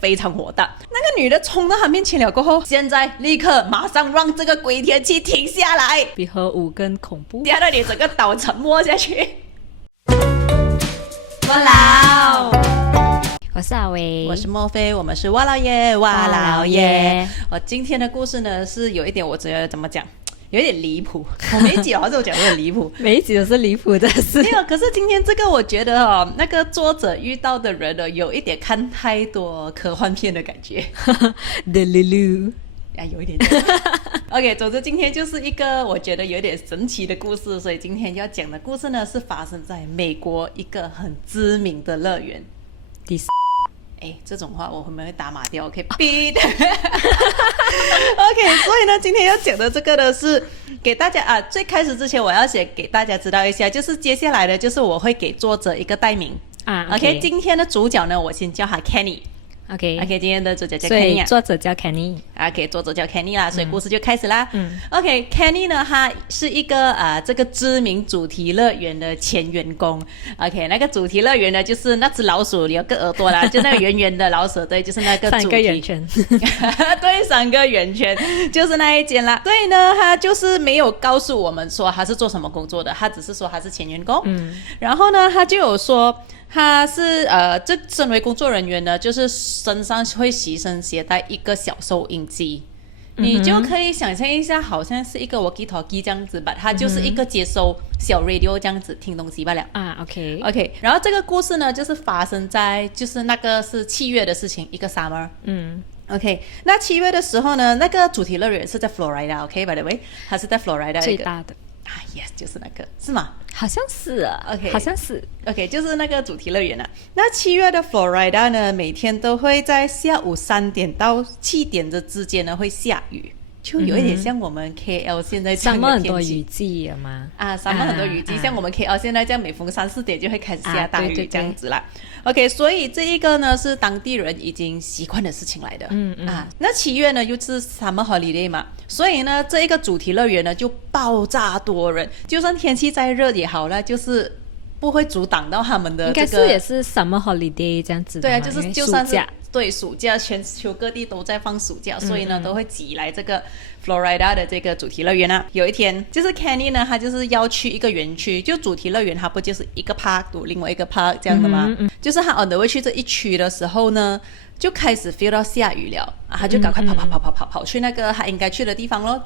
非常火大。那个女的冲到他面前了过后，现在立刻马上让这个鬼天气停下来，比核武更恐怖。吓得你整个岛沉没下去。我老，我是阿威，我是莫非，我们是哇老爷哇老爷。今天的故事呢是有一点，我觉得怎么讲，有点离谱。我每一集好像都讲有点离谱，每一集都是离谱的事。没有，可是今天这个我觉得那个作者遇到的人呢，有一点看太多科幻片的感觉。The Lulu。有一点OK， 总之今天就是一个我觉得有点神奇的故事，所以今天要讲的故事呢是发生在美国一个很知名的乐园。这种话我会打码掉 OK 逼的OK， 所以呢今天要讲的这个呢是给大家最开始之前我要先给大家知道一下，就是接下来的就是我会给作者一个代名OK， 今天的主角呢我先叫他 Kenny。OK， 今天的主角叫 Kenny， 所以作者叫 Kenny。OK， 作者叫 Kenny 啦，所以故事就开始啦。OK，Kenny 呢，他是一个这个知名主题乐园的前员工。OK， 那个主题乐园呢，就是那只老鼠有个耳朵啦，就那个圆圆的老鼠，对，就是那个主题。3个圆圈。对，3个圆圈，就是那一间啦。所以呢，他就是没有告诉我们说他是做什么工作的，他只是说他是前员工。然后呢，他就有说。他是这身为工作人员呢，就是身上会随身携带一个小收音机，你就可以想象一下，好像是一个 walkie-talkie 这样子吧，它就是一个接收小 radio 这样子听东西罢了。OK， 然后这个故事呢，就是发生在就是那个是7月的事情，一个 summer。OK， 那7月的时候呢，那个主题乐园是在 Florida。OK，by the way， 它是在 Florida 最大的。Yes， 就是那个，是吗？好像是啊 ，OK， 好像是 ，OK， 就是那个主题乐园啊。那7月的 Florida 呢，每天都会在下午3点到7点的之间呢会下雨，就有一点像我们 KL 现在这样的天气。很多雨季了吗？summer 很多雨季，像我们 KL 现在这样，每逢3、4点就会开始下大雨这样子啦。OK， 所以这一个呢是当地人已经习惯的事情来的。那7月呢又是 summer holiday 嘛，所以呢这一个主题乐园呢就爆炸多人，就算天气再热也好了，就是不会阻挡到他们的这个。应该是也是 summer holiday 这样子的。对啊，就算是对暑假，全球各地都在放暑假，所以呢都会挤来这个 Florida 的这个主题乐园啊。有一天就是 Kenny 呢，他就是要去一个园区，就主题乐园它不就是一个 park 到另外一个 park 这样的吗？就是他 on the way 去这一区的时候呢，就开始 feel 到下雨了他就赶快跑去那个他应该去的地方咯。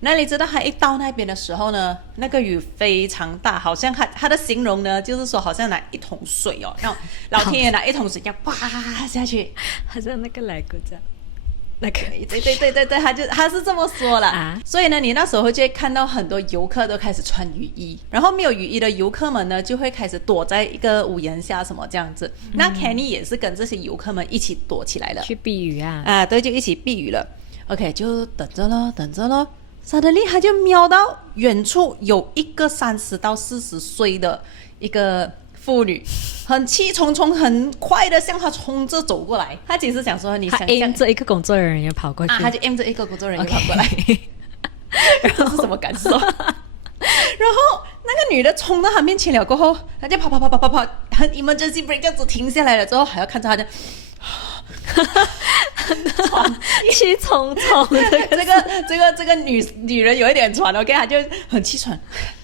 那你知道他一到那边的时候呢，那个雨非常大，好像他的形容呢，就是说好像拿一桶水那种老天爷拿一桶水这样啪下去，好像那个来过这样。对，他是这么说了所以呢，你那时候就会看到很多游客都开始穿雨衣，然后没有雨衣的游客们呢，就会开始躲在一个屋檐下什么这样子。那 Kenny 也是跟这些游客们一起躲起来了，去避雨对，就一起避雨了。OK， 就等着咯。Suddenly 他就瞄到远处有一个30到40岁的一个妇女，很气冲冲很快的向他冲着走过来。他其实想说，你想象他 aim 着一个工作人员跑过去他就 aim 着一个工作人员跑过来然后是什么感受然后那个女的冲到他面前了过后，他就跑，很 emergency brake 这样子停下来了之后，还要看着他就气冲冲这个女人有一点喘 OK， 她就很气喘，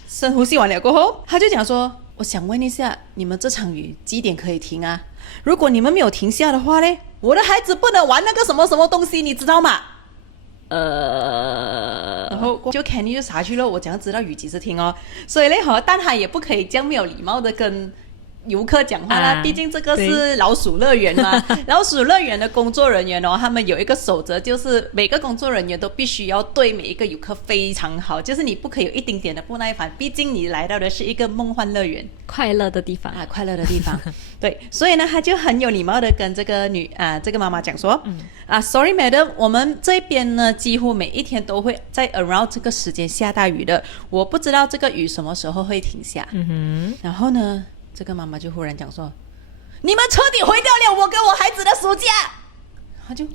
深呼吸完了过后，她就讲说，我想问一下，你们这场雨几点可以停啊？如果你们没有停下的话呢，我的孩子不能玩那个什么什么东西，你知道吗？然后就 Kenny 就傻去了，我怎样知道雨几时停所以呢但他也不可以这样没有礼貌的跟游客讲话啦，毕竟这个是老鼠乐园嘛老鼠乐园的工作人员他们有一个守则，就是每个工作人员都必须要对每一个游客非常好，就是你不可以有一丁点的不耐烦，毕竟你来到的是一个梦幻乐园，快乐的地方快乐的地方对，所以呢他就很有礼貌的跟这个这个妈妈讲说Sorry madam， 我们这边呢几乎每一天都会在 around 这个时间下大雨的，我不知道这个雨什么时候会停下。然后呢这个妈妈就忽然讲说，你们彻底毁掉了我跟我孩子的暑假。他就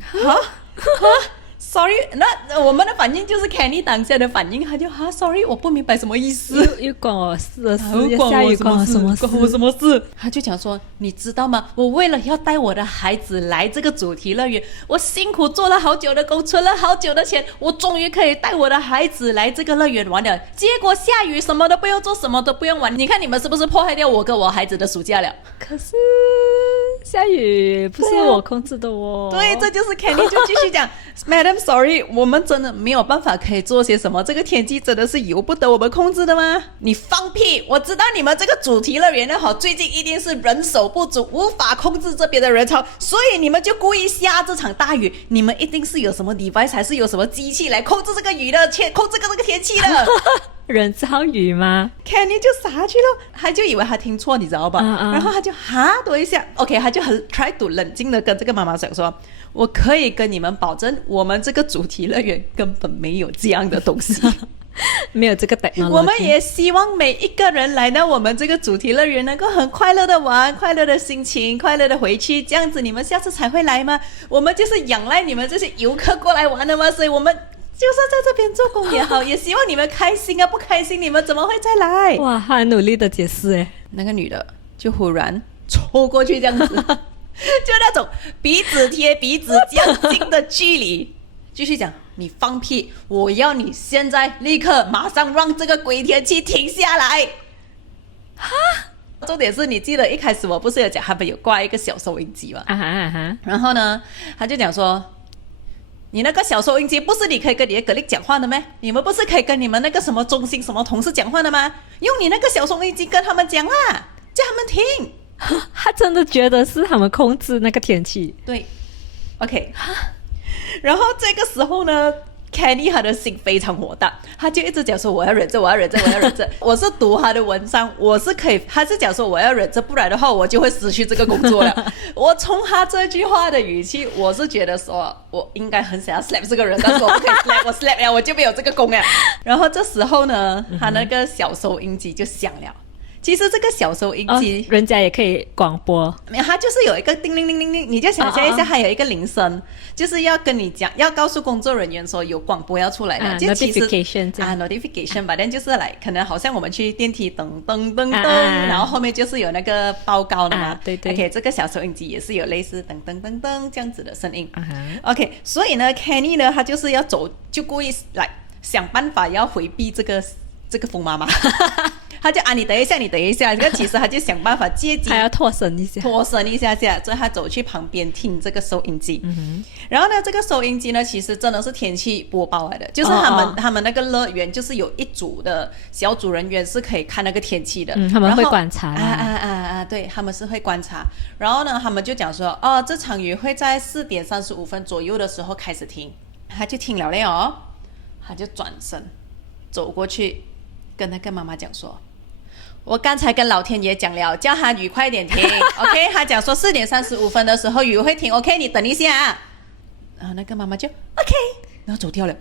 sorry， 那我们的反应就是 Kenny 当下的反应，他就sorry， 我不明白什么意思。又关我事的事，下雨关我什么事？关我什么事？他就讲说，你知道吗？我为了要带我的孩子来这个主题乐园，我辛苦做了好久的工，存了好久的钱，我终于可以带我的孩子来这个乐园玩了。结果下雨，什么都不用做，什么都不用玩。你看你们是不是破坏掉我跟我孩子的暑假了？可是下雨不是我控制的哦。对，这就是 Kenny 就继续讲，Madam Sorry， 我们真的没有办法可以做些什么，这个天气真的是由不得我们控制的吗？你放屁！我知道你们这个主题乐园呢，最近一定是人手不足，无法控制这边的人潮，所以你们就故意下这场大雨。你们一定是有什么 device 还是有什么机器来控制这个雨的，控制这个天气的。人造雨吗 ？Kenny 就傻去了，他就以为他听错，你知道吧？然后他就多一下 ，OK， 他就很 try to 冷静的跟这个妈妈讲说，我可以跟你们保证，我们这个主题乐园根本没有这样的东西，没有这个 technology。我们也希望每一个人来到我们这个主题乐园，能够很快乐的玩，快乐的心情，快乐的回去，这样子你们下次才会来吗？我们就是仰赖你们这些游客过来玩的嘛，所以我们就算在这边做工也好，也希望你们开心啊！不开心你们怎么会再来？哇，他很努力的解释诶。那个女的就忽然抽过去这样子，就那种鼻子贴鼻子这样近的距离，继续讲你放屁！我要你现在立刻马上让这个鬼天气停下来！哈！重点是你记得一开始我不是有讲他们有挂一个小收音机嘛？然后呢，他就讲说，你那个小收音机不是你可以跟你的colleague讲话的吗？你们不是可以跟你们那个什么中心什么同事讲话的吗？用你那个小收音机跟他们讲啦，叫他们听。他真的觉得是他们控制那个天气。对 ，OK。然后这个时候呢，Kenny 他的心非常火大，他就一直讲说我要忍着，我要忍着，我要忍着。我是读他的文章，我是可以，他是讲说我要忍着，不然的话我就会失去这个工作了。我从他这句话的语气，我是觉得说我应该很想要 slap 这个人，但是我不可以 slap， 我 slap 了我就没有这个工了。然后这时候呢，他那个小收音机就响了。其实这个小收音机，人家也可以广播，它就是有一个叮铃铃铃铃，你就想象一下，还有一个铃声，就是要跟你讲，要告诉工作人员说有广播要出来的，就其实notification notification 吧，但就是来可能好像我们去电梯噔噔噔噔，然后后面就是有那个报告的嘛，对对 ，OK， 这个小收音机也是有类似噔噔噔噔这样子的声音，OK， 所以呢 ，Kenny 呢，他就是要走，就故意来想办法要回避这个疯妈妈。他就你等一下，你等一下，这个其实他就想办法借机，还要脱身一下，所以他走去旁边听这个收音机。然后呢，这个收音机呢，其实真的是天气播报来的，就是他们那个乐园就是有一组的小组人员是可以看那个天气的，他们会观察对，他们是会观察。然后呢，他们就讲说，这场雨会在4点35分左右的时候开始停，他就听了哦，他就转身走过去跟那个妈妈讲说，我刚才跟老天爷讲了，叫他雨快点停OK， 他讲说4点35分的时候雨会停 OK， 你等一下啊。然后那个妈妈就 OK， 然后走掉了。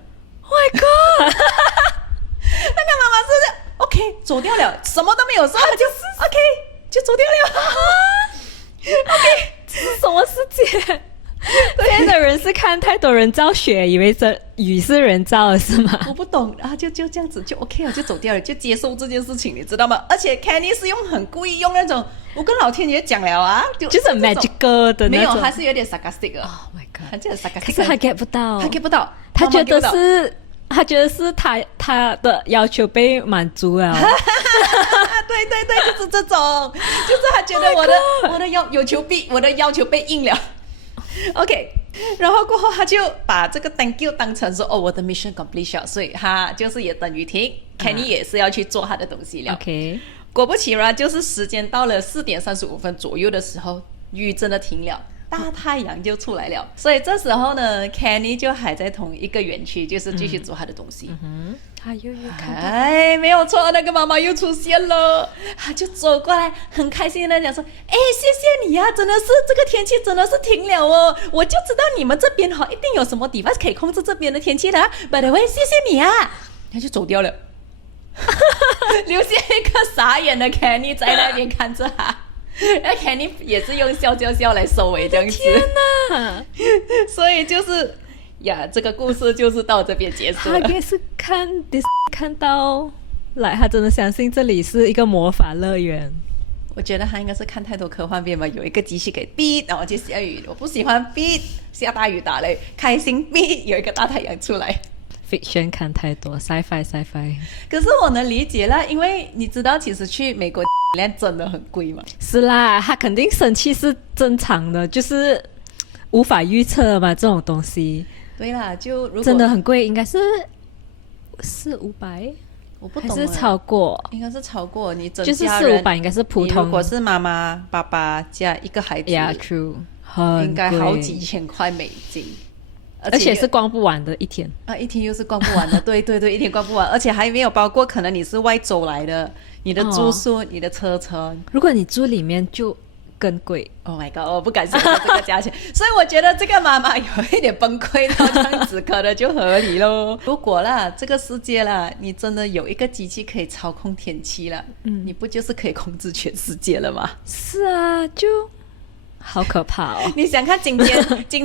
Oh my god 那个妈妈是 OK 走掉了，什么都没有说，他就 OK 就走掉了OK 这是什么世界？现在的人是看太多人造雪，以为这雨是人造的是吗？我不懂就这样子就 OK 了，就走掉了，就接受这件事情，你知道吗？而且 Kenny 是很故意用那种我跟老天爷讲了啊，就是 magical 的那种，没有，他是有点 sarcastic 的。Oh my god， 他就是 sarcastic， 可是他 get 不到，他觉得是他的要求被满足了。对，就是这种，就是他觉得我的要求被应了。OK， 然后过后他就把这个 thank you 当成说我的 mission complete， 所以他就是也等于停，Kenny 也是要去做他的东西了。OK， 果不其然，就是时间到了4点35分左右的时候，雨真的停了，大太阳就出来了。所以这时候呢 ，Kenny 就还在同一个园区，就是继续做他的东西。他又看到，没有错，那个妈妈又出现了，他就走过来，很开心的讲说：“谢谢你呀，真的是这个天气真的是停了哦，我就知道你们这边一定有什么 device 可以控制这边的天气的。By the way， 谢谢你啊。”他就走掉了，留下一个傻眼的 Kenny 在那边看着他。那 Kenny 也是用笑来收尾这样子。天哪！所以就是呀，这个故事就是到这边结束了。他应该是看到来，他真的相信这里是一个魔法乐园。我觉得他应该是看太多科幻片吧，有一个机器给哔，然后就下雨，我不喜欢哔，下大雨打雷，开心哔，有一个大太阳出来。fiction 看太多 sci-fi。可是我能理解啦，因为你知道其实去美国真的很贵嘛。是啦，他肯定生气是正常的，就是无法预测嘛，这种东西。对啦，就如果真的很贵，应该是400-500，我不懂还是超过？应该是超过你整就是家人400-500应该是普通。如果是妈妈、爸爸加一个孩子 ，Yeah true， 很应该贵好几千块美金，而且是逛不完的一天。啊，一天又是逛不完的，对对对，一天逛不完，而且还没有包括可能你是外州来的，你的住宿、你的车程。如果你住里面就更贵。Oh my god， 我不敢想象这个价钱，所以我觉得这个妈妈有一点崩溃到这样子，可能就合理咯。如果啦，这个世界啦，你真的有一个机器可以操控天气了，你不就是可以控制全世界了吗？是啊，就好可怕哦。你想看今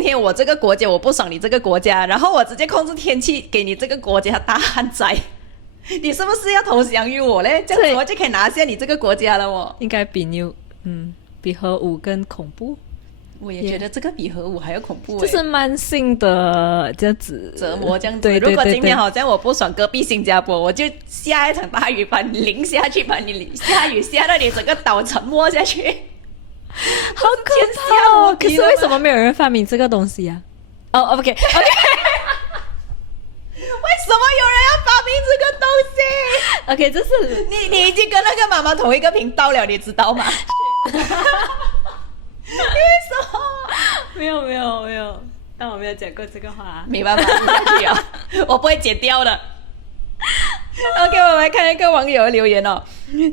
天我这个国家我不爽你这个国家，然后我直接控制天气给你这个国家大旱灾，你是不是要投降于我嘞？这样子我就可以拿下你这个国家了哦。应该比核武更恐怖。我也觉得这个比核武还要恐怖这是慢性的这样子折磨这样子。对，如果今天好像我不爽隔壁新加坡，我就下一场大雨把你淋下去，把你下雨下到你整个岛沉没下去，好可怕哦！可是为什么没有人发明这个东西啊？哦 ，OK， 为什么有人要发明这个东西 OK， 这是你已经跟那个妈妈同一个频道了，你知道吗？你为什么？没有，但我没有讲过这个话。没办法录下去啊，我不会剪掉的。OK， 我们来看一个网友的留言哦，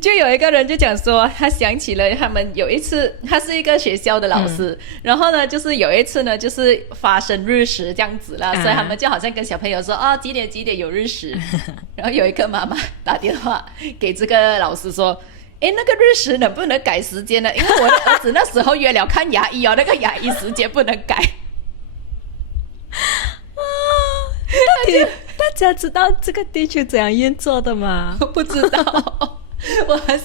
就有一个人就讲说，他想起了他们有一次，他是一个学校的老师，然后呢，就是有一次呢，就是发生日食这样子啦，所以他们就好像跟小朋友说，几点几点有日食，然后有一个妈妈打电话给这个老师说，诶，那个日食能不能改时间呢？因为我的儿子那时候约了看牙医哦，那个牙医时间不能改。大家知道这个地球怎样运作的吗？我不知道，我很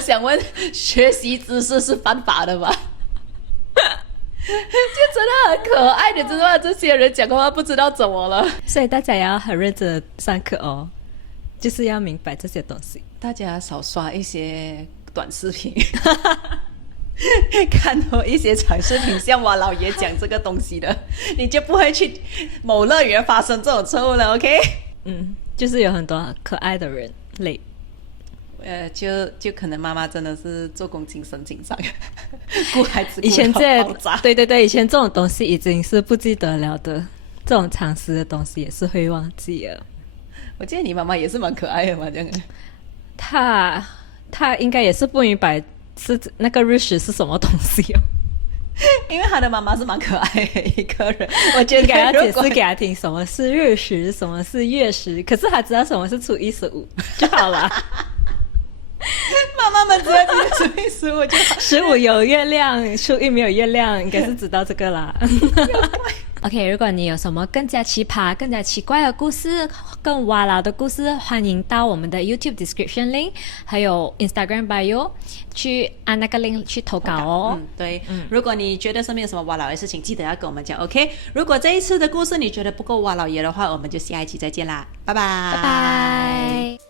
想问，学习知识是犯法的吗？就真的很可爱，你知道吗？这些人讲的话不知道怎么了。所以大家要很认真的上课哦，就是要明白这些东西。大家少刷一些短视频。看到一些长视频像我老爷讲这个东西的，你就不会去某乐园发生这种错误了 OK。 就是有很多可爱的人类，就可能妈妈真的是做工精神紧张，顾孩子以前这爆炸。对，以前这种东西已经是不记得了的，这种常识的东西也是会忘记了。我记得你妈妈也是蛮可爱的嘛，这样。她应该也是不明白是那个日食是什么东西哦，因为他的妈妈是蛮可爱的一个人，我觉得应该要解释给他听什么是日食，什么是月食，可是他知道什么是初一十五就好了。妈妈们只要记得初一十五就好，15有月亮，初一没有月亮，应该是知道这个啦。OK， 如果你有什么更加奇葩、更加奇怪的故事、更挖牢的故事，欢迎到我们的 YouTube description link 还有 Instagram bio 去按那个 link 去投稿哦。对，如果你觉得身边有什么挖牢的事情，记得要跟我们讲 OK。如果这一次的故事你觉得不够挖牢爷的话，我们就下一期再见啦，拜拜，拜拜。